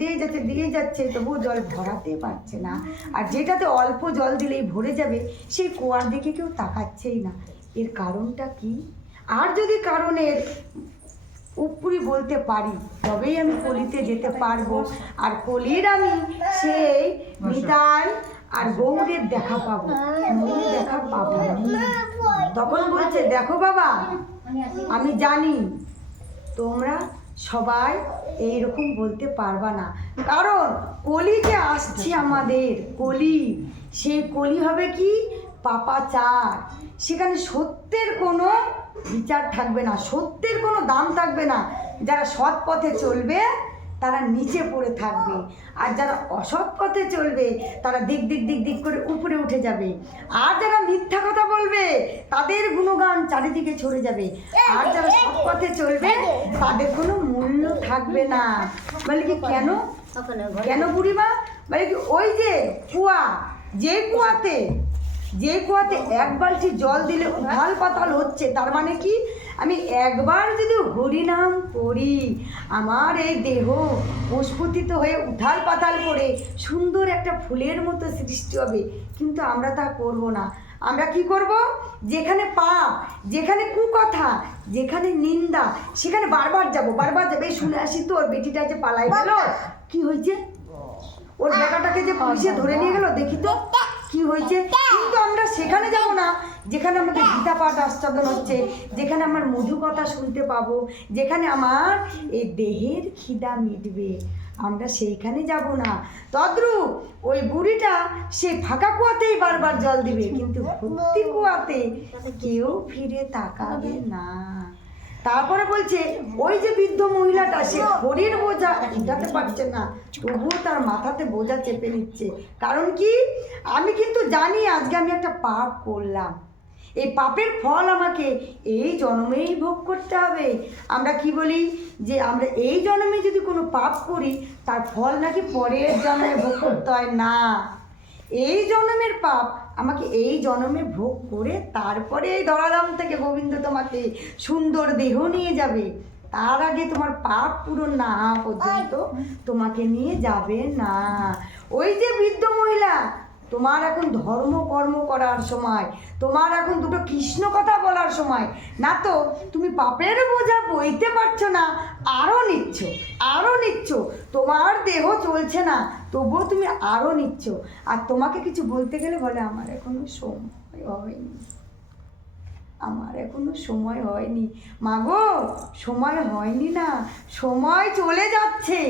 দিয়ে যাচ্ছে তবুও জল ভরাতে পারছে না। আর যেটাতে অল্প জল দিলেই ভরে যাবে সেই কুয়ার দিকে কেউ তাকাচ্ছেই না। এর কারণটা কি? আর যদি কারণের উপরি বলতে পারি তবেই আমি কলিতে যেতে পারবো। আর কলির আমি সেই নিতাই আর গৌরের দেখা পাবো, দেখা পাবো। তখন বলছে, দেখো বাবা, আমি জানি তোমরা সবাই এইরকম বলতে পারবা না, কারণ কলি যে আসছে আমাদের কলি, সেই কলি হবে কি পাপাচার। সেখানে সত্যের কোনো বিচার থাকবে না, সত্যের কোনো দাম থাকবে না। যারা সৎ পথে চলবে তারা নিচে পড়ে থাকবে, আর যারা অসৎ পথে চলবে তারা দিক দিক দিক দিক করে উপরে উঠে যাবে। আর যারা মিথ্যা কথা বলবে তাদের গুণগান চারিদিকে ছড়ে যাবে। আর যারা সৎ পথে চলবে তাদের কোনো মূল্য থাকবে না। বলে কি কেন কেন বুড়িমা? বলে কি ওই যে কুয়া, যে কুয়াতে এক বালতি জল দিলে উথাল পাতাল হচ্ছে, তার মানে কি আমি একবার যদি হরিনাম করি আমার এই দেহ প্রস্ফুটিত হয়ে উথাল পাতাল করে সুন্দর একটা ফুলের মতো সৃষ্টি হবে। কিন্তু আমরা তা করব না। আমরা কি করব? যেখানে পাপ, যেখানে কুকথা, যেখানে নিন্দা, সেখানে বারবার যাবো। এই শুনে আসি তো ওর বেটিটা যে পালাই গেল, কি হয়েছে? ওর বেটাটাকে যে পুলিশে ধরে নিয়ে গেল, দেখি তো কি হয়েছে। কিন্তু আমরা সেখানে যাব না যেখানে আমাদের গীতা পাঠ আস্বাদন হচ্ছে, যেখানে আমার মধু কথা শুনতে পাবো, যেখানে আমার এই দেহের খিদা মিটবে। আমরা সেইখানে যাব না। তদ্রূপ ওই বুড়িটা সেই ফাঁকা কুয়াতেই বারবার জল দিবে, কিন্তু ভর্তি কুয়াতে কেউ ফিরে তাকাবে না। তারপরে বলছে ওই যে বৃদ্ধ মহিলাটা, সে খড়ির বোঝা উঠাতে পারছে না, তবুও তার মাথাতে বোঝা চেপে নিচ্ছে। কারণ কি? আমি কিন্তু জানি আজকে আমি একটা পাপ করলাম, এই পাপের ফল আমাকে এই জন্মেই ভোগ করতে হবে। আমরা কি বলি যে আমরা এই জন্মে যদি কোনো পাপ করি তার ফল নাকি পরের জন্মে ভোগ করতে হয়। না, এই জন্মের পাপ আমাকে এই জন্মে ভোগ করে তারপরে এই ধরাধাম থেকে গোবিন্দ তোমাকে সুন্দর দেহ নিয়ে যাবে। তার আগে তোমার পাপ পূরণ না হওয়া পর্যন্ত তোমাকে নিয়ে যাবে না। ওই যে বৃদ্ধ মহিলা, তোমার এখন ধর্ম কর্ম করার সময়, তোমার এখন দুটো কৃষ্ণ কথা বলার সময় না। তো তুমি পাপের বোঝা বইতে পারছো না, আরও নিচ্ছ। তোমার দেহ চলছে না, তবুও তুমি আরও নিচ্ছ। আর তোমাকে কিছু বলতে গেলে বলে আমার এখনো সময় হয়নি। মাগো, সময় হয়নি না, সময় চলে যাচ্ছে।